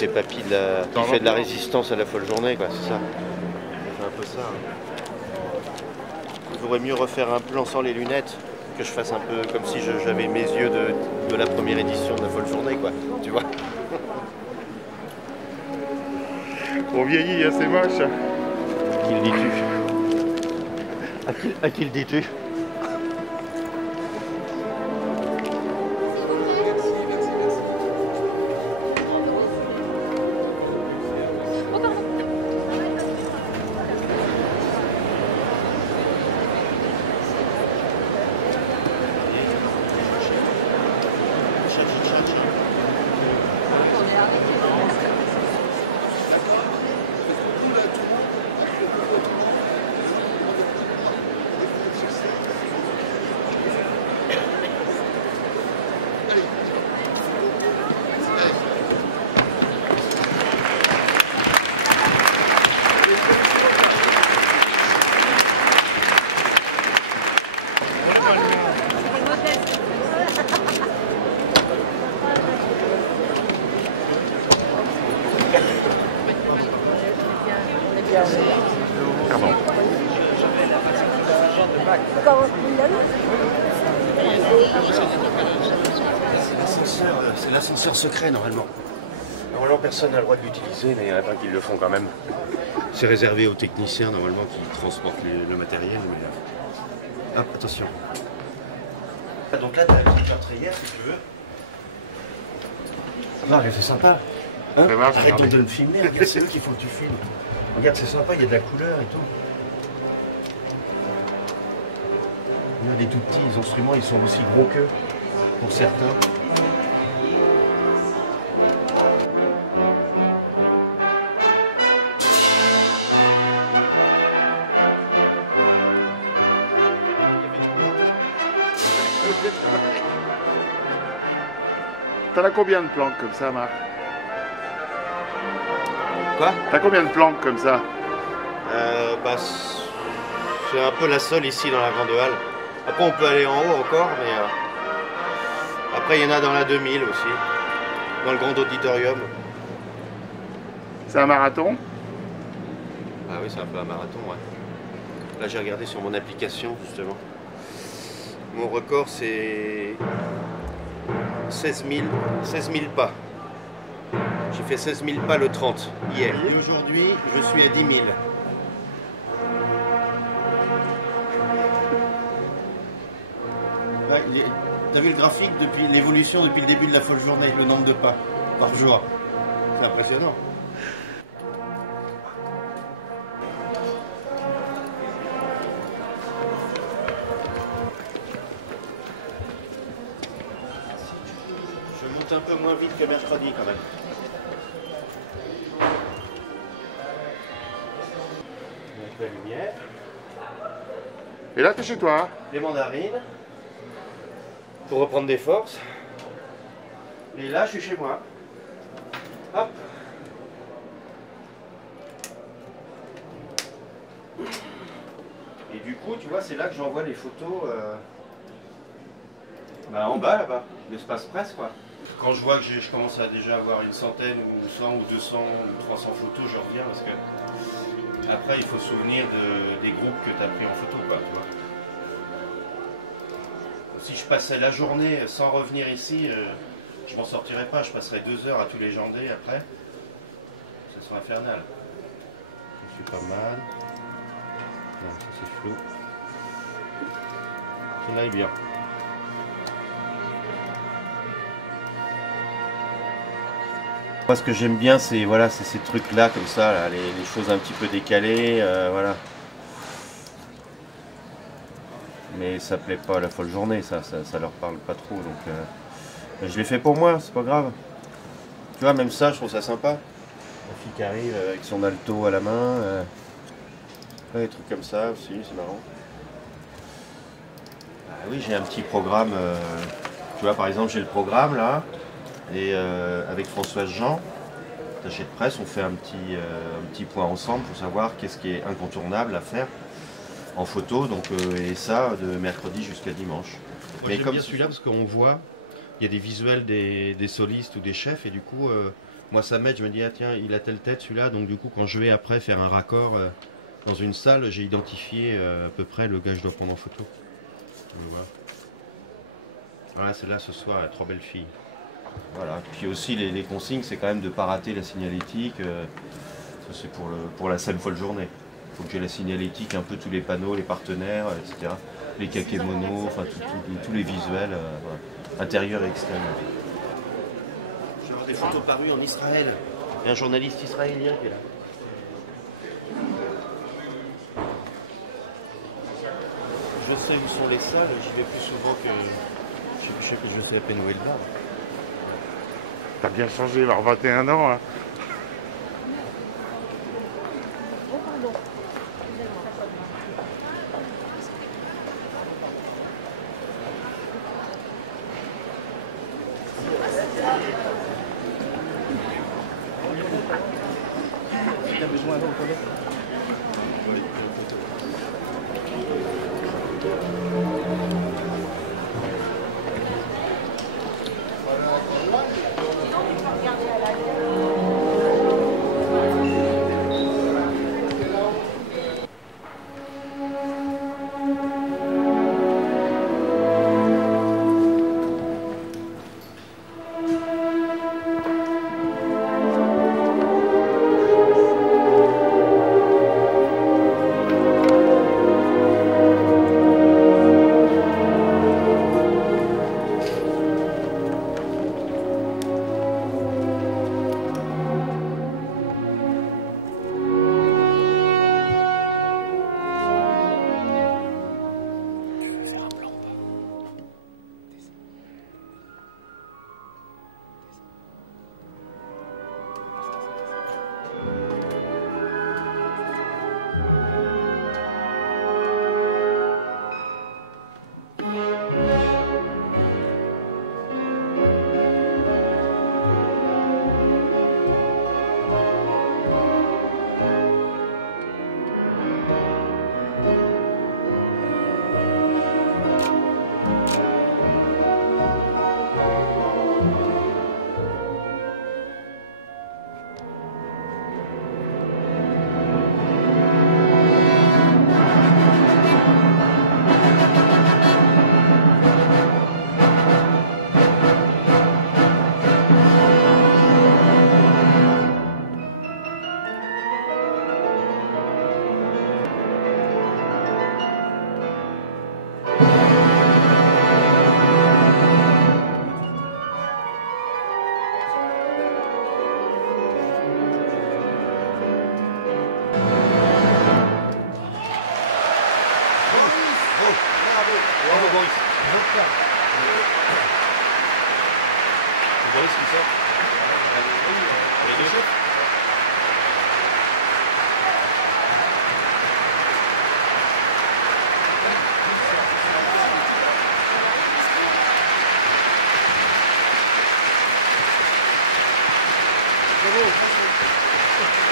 fait papy de la... qui fait de la résistance à la folle journée, quoi, c'est ça. C'est un peu ça. Il vaudrait mieux refaire un plan sans les lunettes, que je fasse un peu comme si j'avais mes yeux de la première édition de la folle journée, quoi, tu vois. On vieillit, hein, c'est moche. À qui le dis-tu? À qui le dis-tu? Pardon. C'est l'ascenseur secret normalement. Normalement personne n'a le droit de l'utiliser, mais il y en a pas qui le font quand même. C'est réservé aux techniciens normalement qui transportent le matériel. Mais... Hop, attention. Donc là, tu as la petite meurtrière si tu veux. Ah, c'est sympa. Hein, arrête donc de me filmer, regarde, c'est eux qu'il faut que tu filmes. Regarde, c'est sympa, il y a de la couleur et tout. Il y a des tout petits instruments, ils sont aussi gros qu'eux, pour certains. T'en as combien de planques comme ça, Marc? Quoi? T'as combien de planques comme ça? Bah, c'est un peu la seule ici dans la grande halle. Après on peut aller en haut encore, mais après il y en a dans la 2000 aussi, dans le grand auditorium. C'est un marathon? Ah oui, c'est un peu un marathon, ouais. Là j'ai regardé sur mon application justement. Mon record c'est 16 000 pas. J'ai fait 16 000 pas le 30 hier. Et aujourd'hui, je suis à 10 000. Ouais, t'as vu le graphique depuis l'évolution depuis le début de la folle journée, le nombre de pas par jour. C'est impressionnant. Je monte un peu moins vite que mercredi quand même. La lumière. Et là, t'es chez toi? Les mandarines. Pour reprendre des forces. Et là, je suis chez moi. Hop. Et du coup, tu vois, c'est là que j'envoie les photos en bas, là-bas. L'espace presse, quoi. Quand je vois que je commence à déjà avoir une centaine, ou 100, ou 200, ou 300 photos, je reviens parce que après, il faut se souvenir des groupes que tu as pris en photo, quoi, tu vois. Si je passais la journée sans revenir ici, je m'en sortirais pas. Je passerais 2 heures à tous les jandés après. Ça serait infernal. Je suis pas mal. Non, ça c'est flou. Celle-là est bien. Moi, ce que j'aime bien, c'est voilà, ces trucs-là comme ça, là, les choses un petit peu décalées, voilà. Mais ça plaît pas à la folle journée, ça leur parle pas trop, donc je l'ai fait pour moi, c'est pas grave. Tu vois, même ça, je trouve ça sympa. La fille qui arrive avec son alto à la main, des trucs comme ça aussi, c'est marrant. Ah oui, j'ai un petit programme, tu vois, par exemple, j'ai le programme là, et avec Françoise Jean, attachée de presse, on fait un petit point ensemble pour savoir qu'est-ce qui est incontournable à faire en photo, donc, et ça de mercredi jusqu'à dimanche. Moi, mais comme celui-là, parce qu'on voit, il y a des visuels des solistes ou des chefs, et du coup, moi ça m'aide, je me dis, ah tiens, il a telle tête celui-là, donc du coup, quand je vais après faire un raccord dans une salle, j'ai identifié à peu près le gars que je dois prendre en photo. Donc, voilà. Voilà, celle-là ce soir, trois belles filles. Voilà. Puis aussi les consignes, c'est quand même de ne pas rater la signalétique. Ça c'est pour la scène folle journée. Il faut que j'ai la signalétique, un peu tous les panneaux, les partenaires, etc. Les kakémonos, enfin tous les visuels, voilà. Intérieur et extérieur. Je vais avoir des photos parues en Israël. Il y a un journaliste israélien qui est là. Je sais où sont les salles, j'y vais plus souvent que je sais à peine où est le bar. T'as bien changé, alors 21 ans. Hein. Oh, pardon. Tu as besoin d'eau,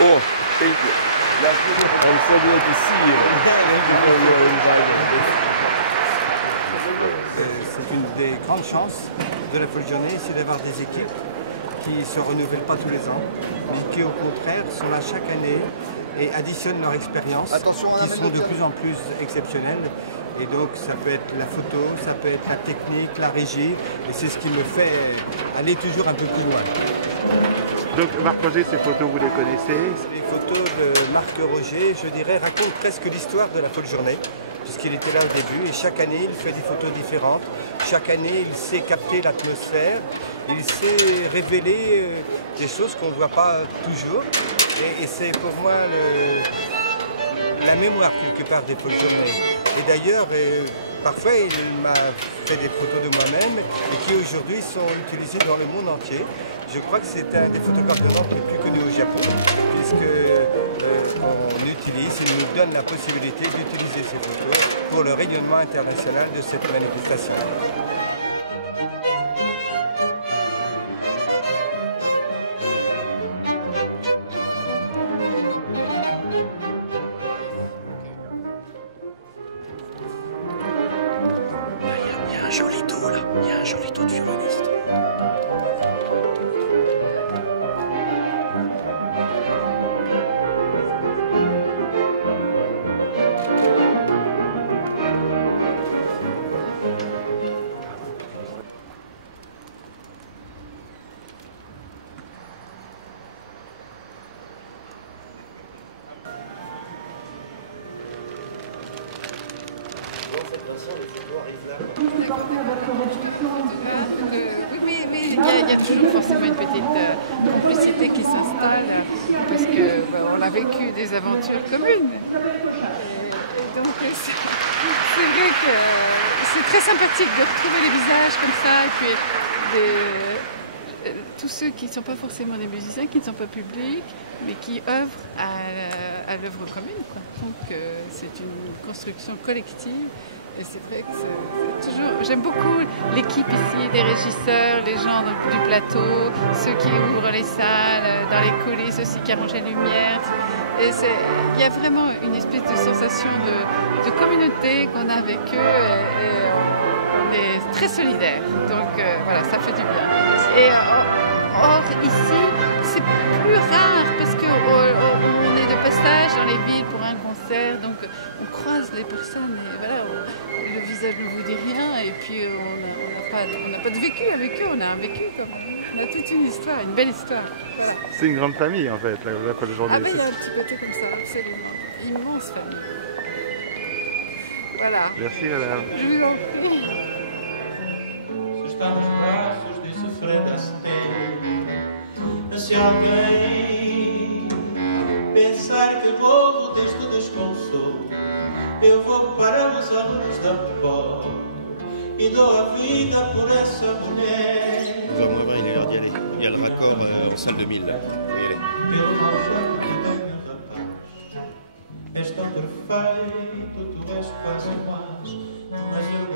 Oh, thank you. I'm so glad to see you. C'est une des grandes chances de la folle journée, c'est d'avoir des équipes qui ne se renouvellent pas tous les ans, mais qui au contraire sont là chaque année et additionnent leur expérience, qui sont de plus en plus exceptionnelles. Et donc ça peut être la photo, ça peut être la technique, la régie, et c'est ce qui me fait aller toujours un peu plus loin. Donc Marc Roger, ces photos, vous les connaissez? Les photos de Marc Roger, je dirais, racontent presque l'histoire de la folle journée, puisqu'il était là au début, et chaque année il fait des photos différentes. Chaque année il sait capter l'atmosphère, il sait révéler des choses qu'on ne voit pas toujours. Et c'est pour moi la mémoire quelque part des folles journées. Et d'ailleurs, parfois il m'a fait des photos de moi-même et qui aujourd'hui sont utilisées dans le monde entier. Je crois que c'est un des photographes de l'Europe les plus connus au Japon, puisqu'on utilise, il nous donne la possibilité d'utiliser ces photos pour le rayonnement international de cette manifestation. Il y a un joli dos là, il y a un joli dos de violoniste. Oui, mais il y a toujours forcément une petite complicité qui s'installe parce qu'on a vécu des aventures communes. Et donc c'est vrai que c'est très sympathique de retrouver les visages comme ça et puis tous ceux qui ne sont pas forcément des musiciens, qui ne sont pas publics, mais qui œuvrent à l'œuvre commune, quoi. Donc c'est une construction collective. Et c'est vrai que c'est toujours... J'aime beaucoup l'équipe ici, des régisseurs, les gens du plateau, ceux qui ouvrent les salles, dans les coulisses aussi, qui arrangent les lumières. Et il y a vraiment une espèce de sensation de communauté qu'on a avec eux et on est très solidaires. Donc voilà, ça fait du bien. Et or, ici, c'est plus rare parce qu'on est de passage dans les villes pour un concert, donc on croise les personnes et voilà, le visage ne vous dit rien et puis on n'a pas de vécu avec eux, on a un vécu quand même. On a toute une histoire, une belle histoire. Voilà. C'est une grande famille en fait, la Folle Journée. Ah ben il y a un petit côté comme ça, absolument. Immense famille. Voilà. Merci madame. Je vous en prie. Está nos braços de sofrendo a se alguém pensar que morro deste desconsolo, eu vou para os alunos da pó e dou a vida por essa mulher. Nous avons il est l'heure d'y aller. Il y a le raccord en salle 2000 là. Faut y aller. Pelo mal que tem meu rapaz, és tão perfeito, tu és quase mais, mas eu